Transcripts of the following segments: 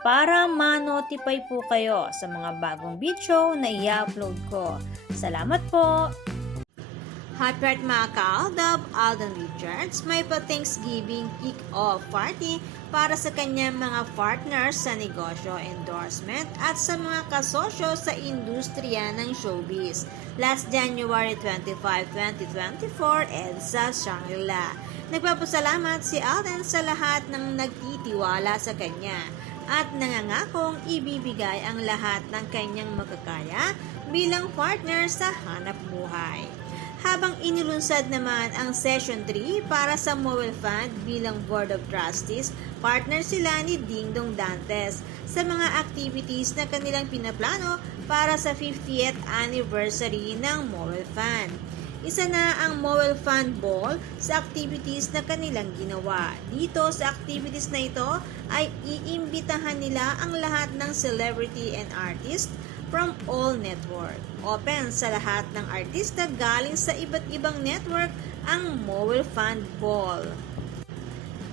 para ma-notify po kayo sa mga bagong video na i-upload ko. Salamat po! Happy Heart mga ka-Aldab, Alden Richards may pa-Thanksgiving kick-off party para sa kanyang mga partners sa negosyo, endorsement at sa mga kasosyo sa industriya ng showbiz. Last January 25, 2024, EDSA Shangri-La. Nagpapasalamat si Alden sa lahat ng nagtitiwala sa kanya at nangangakong ibibigay ang lahat ng kanyang magkakaya bilang partner sa hanap buhay. Habang inilunsad naman ang Session 3 para sa Mobile Fund bilang Board of Trustees, partner sila ni Dingdong Dantes sa mga activities na kanilang pinaplano para sa 50th anniversary ng Mobile Fund. Isa na ang Mobile Fund Ball sa activities na kanilang ginawa. Dito sa activities na ito ay iimbitahan nila ang lahat ng celebrity and artist from all network. Open sa lahat ng artista galing sa iba't ibang network ang Mobile Fund Ball.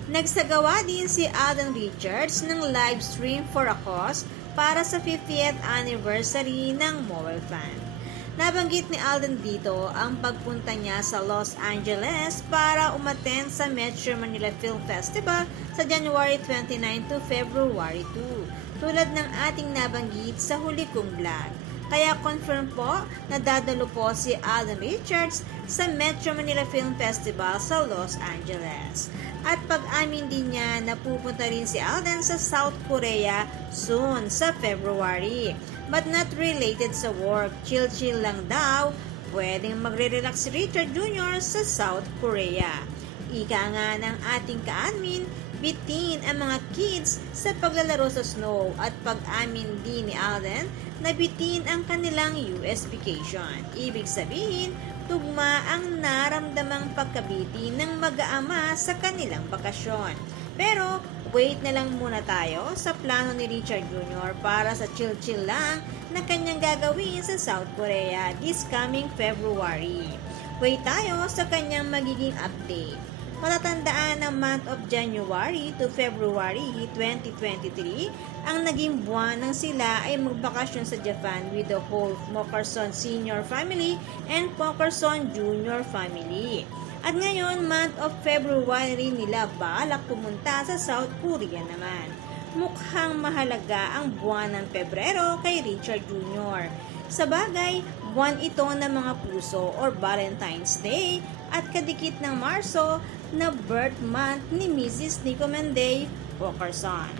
Nagsagawa din si Alden Richards ng live stream for a cause para sa 50th anniversary ng Mobile Fund. Nabanggit ni Alden dito ang pagpunta niya sa Los Angeles para umaten sa Metro Manila Film Festival sa January 29 to February 2, tulad ng ating nabanggit sa huli kong vlog. Kaya confirm po na dadalo po si Alden Richards sa Metro Manila Film Festival sa Los Angeles. At pag-amin din niya na pupunta rin si Alden sa South Korea soon sa February. But not related sa work, chill-chill lang daw, pwedeng magre-relax si Richard Jr. sa South Korea. Ika nga ng ating ka-admin, bitin ang mga kids sa paglalaro sa snow at pag-amin din ni Alden na bitin ang kanilang US vacation. Ibig sabihin, tugma ang naramdamang pagkabiti ng mag-aama sa kanilang bakasyon. Pero, wait na lang muna tayo sa plano ni Richard Jr. para sa chill-chill lang na kanyang gagawin sa South Korea this coming February. Wait tayo sa kanyang magiging update. Matatandaan ng month of January to February 2023, ang naging buwan ng sila ay magbakasyon sa Japan with the whole Mokerson Senior family and Pokerson Junior family. At ngayon, month of February nila balak pumunta sa South Korea naman. Mukhang mahalaga ang buwan ng Pebrero kay Richard Jr. Sa bagay, buwan ito ng mga puso or Valentine's Day at kadikit ng Marso na birth month ni Mrs. Nico Menday Pokerson.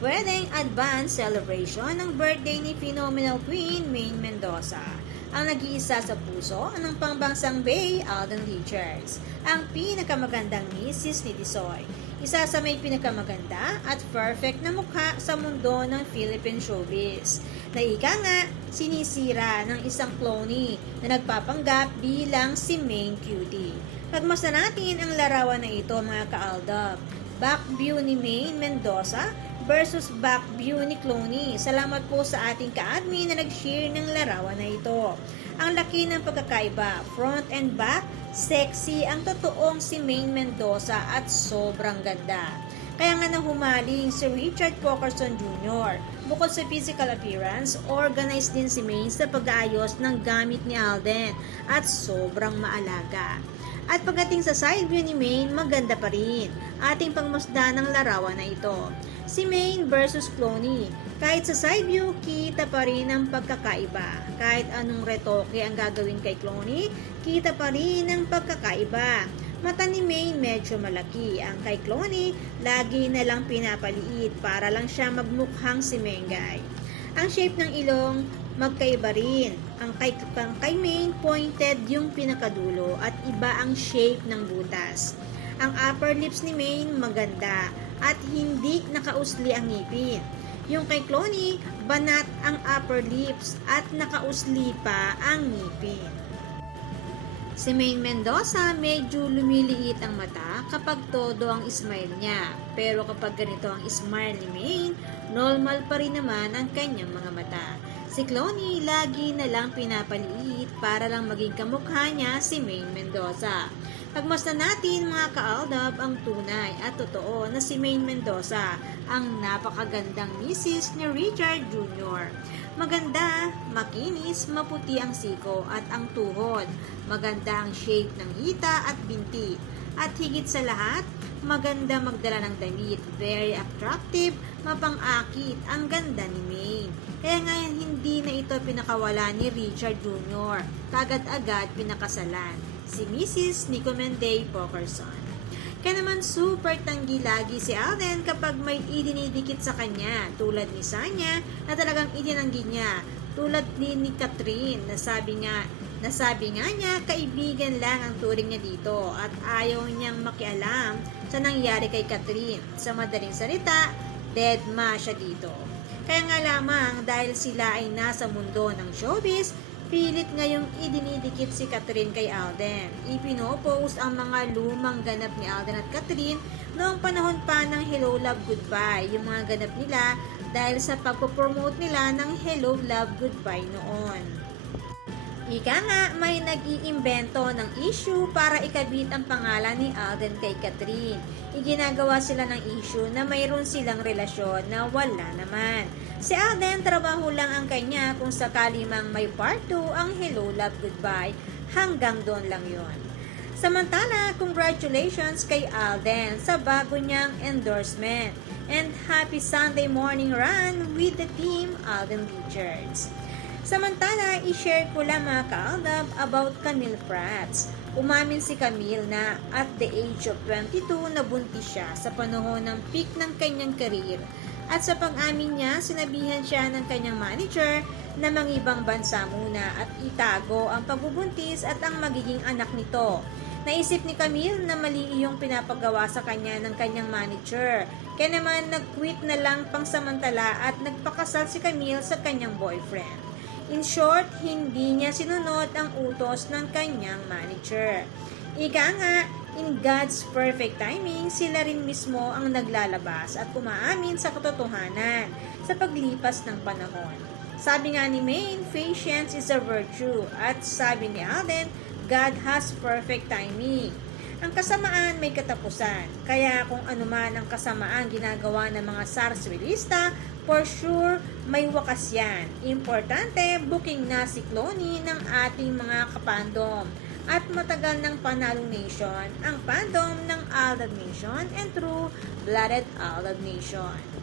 Pwedeng advance celebration ng birthday ni Phenomenal Queen Maine Mendoza ang nag-iisa sa puso ng pangbansang Bay, Alden Richards, ang pinakamagandang misis ni Tisoy. Isa sa may pinakamaganda at perfect na mukha sa mundo ng Philippine showbiz. Na ika nga, sinisira ng isang cloney na nagpapanggap bilang si main cutie. Pagmasa natin ang larawan na ito mga ka-aldab. Back view ni Maine Mendoza versus back view ni Cloney. Salamat po sa ating ka-admin na nag-share ng larawan na ito. Ang laki ng pagkakaiba, front and back, sexy ang totoong si Maine Mendoza at sobrang ganda. Kaya nga nang humaling si Richard Pokerson Jr. Bukod sa physical appearance, organized din si Maine sa pag-aayos ng gamit ni Alden at sobrang maalaga. At pagdating sa side view ni Maine, maganda pa rin. Ating pangmasda ng larawan na ito. Si Maine versus Cloney. Kahit sa side view, kita pa rin ang pagkakaiba. Kahit anong retoke ang gagawin kay Cloney, kita pa rin ang pagkakaiba. Mata ni Maine medyo malaki. Ang kay Cloney, lagi na lang pinapaliit para lang siya magmukhang si Mengay. Ang shape ng ilong, magkaiba rin. Ang kay, ang kay Maine, pointed yung pinakadulo at iba ang shape ng butas. Ang upper lips ni Maine maganda at hindi nakausli ang ngipin. Yung kay Cloney, banat ang upper lips at nakausli pa ang ngipin. Si Maine Mendoza, medyo lumiliit ang mata kapag todo ang smile niya. Pero kapag ganito ang smile ni Maine, normal pa rin naman ang kanyang mga mata. Si Cloney lagi na lang pinapaliit para lang maging kamukha niya si Maine Mendoza. Pagmasdan natin mga kaaldab ang tunay at totoo na si Maine Mendoza, ang napakagandang misis ni Richard Jr. Maganda, makinis, maputi ang siko at ang tuhod. Maganda ang shape ng hita at binti. At higit sa lahat, maganda magdala ng damit. Very attractive, mapang-akit, ang ganda ni Maine. Kaya nga hindi na ito pinakawala ni Richard Jr. Kagad-agad pinakasalan. Si Mrs. Nico Mendey Pokerson. Kaya naman super tanggi lagi si Alden kapag may idinidikit sa kanya tulad ni Sanya na talagang idinanggi niya tulad ni, ni Catherine na sabi nga nasabi nga niya kaibigan lang ang turing niya dito at ayaw niyang makialam sa nangyari kay Catherine. Sa madaling salita, dead ma siya dito. Kaya nga lamang dahil sila ay nasa mundo ng showbiz, pilit ngayong idinidikit si Catherine kay Alden. Ipinopost ang mga lumang ganap ni Alden at Catherine noong panahon pa ng Hello Love Goodbye, yung mga ganap nila dahil sa pagpopromote nila ng Hello Love Goodbye noon. Ika nga, may nag-iimbento ng issue para ikabit ang pangalan ni Alden kay Catherine. Iginagawa sila ng issue na mayroon silang relasyon na wala naman. Si Alden, trabaho lang ang kanya kung sakali mang may part 2 ang Hello Love Goodbye. Hanggang doon lang yon. Samantala, congratulations kay Alden sa bago niyang endorsement. And happy Sunday morning run with the team Alden Richards. Samantala, i-share ko lang mga kaaldab about Camille Prats. Umamin si Camille na at the age of 22 nabuntis siya sa panahon ng peak ng kanyang career. At sa pag-amin niya, sinabihan siya ng kanyang manager na mangibang bansa muna at itago ang pagbubuntis at ang magiging anak nito. Naisip ni Camille na mali yung pinapagawa sa kanya ng kanyang manager. Kaya naman nag-quit na lang pangsamantala at nagpakasal si Camille sa kanyang boyfriend. In short, hindi niya sinunod ang utos ng kanyang manager. Ika nga, in God's perfect timing, sila rin mismo ang naglalabas at umaamin sa katotohanan sa paglipas ng panahon. Sabi nga ni Maine, patience is a virtue. At sabi ni Alden, God has perfect timing. Ang kasamaan may katapusan. Kaya kung anuman ang kasamaan ginagawa ng mga sarswilista, for sure may wakas yan. Importante, booking na si Cloney ng ating mga kapandom. At matagal ng panalong nation ang fandom ng Aldab Nation and True Blooded Aldab Nation.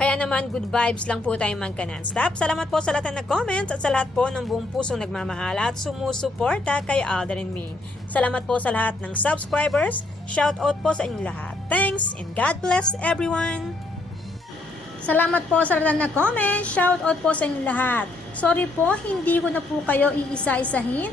Kaya naman, good vibes lang po tayo man non-stop. Salamat po sa lahat na nag-comments at sa lahat po ng buong pusong nagmamahal at sumusuporta kay Alden and Maine. Salamat po sa lahat ng subscribers. Shout out po sa inyong lahat. Thanks and God bless everyone! Salamat po sa lahat na comment. Shout out po sa inyong lahat. Sorry po, hindi ko na po kayo iisa-isahin.